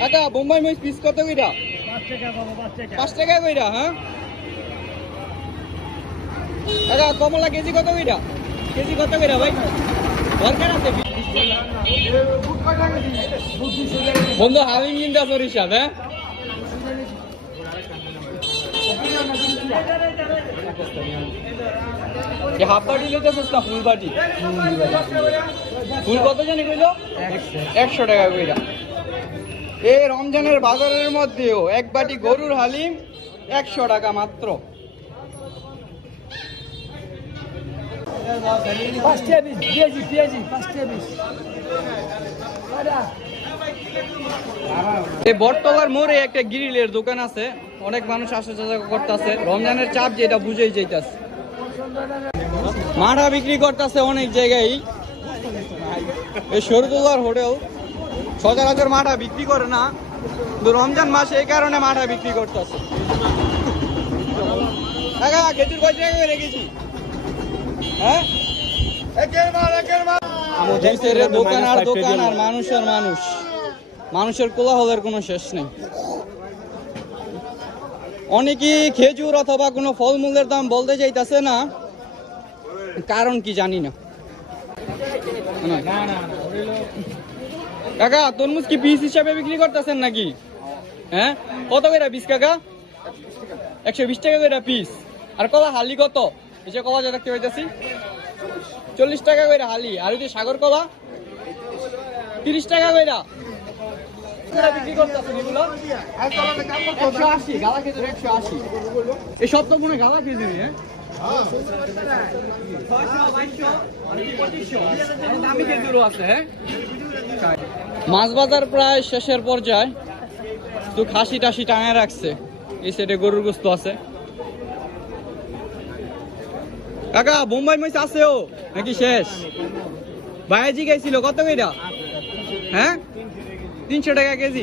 কাকা বোম্বাই মরিচ পিস কত কইরা? 5 টাকা কইরা। হ্যাঁ কাকা কমলা কেজি কত কইরা? কেজি কত কইরা ভাই? দরকার আছে বন্ধু হালিম কিনতে সরিষা। হ্যাঁ হাফ বাটি লইতেছিস না ফুল বাটি? ফুল কত জানি কইলো? 100 টাকা কইরা। এই রমজানের বাজারের মধ্যেও এক বাটি গরুর হালিম 100 টাকা মাত্র। এই বটতলার মোড়ে একটা গ্রিলের দোকান আছে, অনেক মানুষ আসা যাওয়া করতেছে। রমজানের চাপ যেটা বুঝেই যাইতাছে। মাঠা বিক্রি করতেছে অনেক জায়গায়। এই শরীদুল্লাহর হোটেল সচরাচর মাঠা বিক্রি করে না, কিন্তু রমজান মাসে এই কারণে মাঠা বিক্রি করতেছে। খেজুর কয় টাকা করে রেখেছি? হ্যাঁ দোকান আর দোকান আর মানুষ আর মানুষ, মানুষের কোলাহলের কোনো শেষ নেই। অনেকেই খেজুর অথবা কোনো ফলমূলের দাম বলতে চাইতেছে না, কারণ কি জানি না। কাকা তরমুজ কি পিস হিসাবে বিক্রি করতেছেন নাকি? হ্যাঁ কত করে পিস কাকা? 120 টাকা করে পিস। আর কলা হালি কত? এসে কলা যা দেখতে পাইতেছি 40 টাকা করে হালি। আর ওই যে সাগর কলা 30 টাকা করে বিক্রি করতেছেন। এগুলো 180 গালা খেজুর 180। এই সব তো মনে গালা খেজুর। হ্যাঁ মাছ বাজার প্রায় শেষের পর্যায়ে, তো খাসি টাসি টাঙায় রাখছে। এই সাইডে গরুর গোস্ত আছে। কাকা বোম্বাই মরিচ আছে ও নাকি শেষ? ভাইজি গাইছিল কত কইরা? হ্যাঁ 300 টাকা কেজি।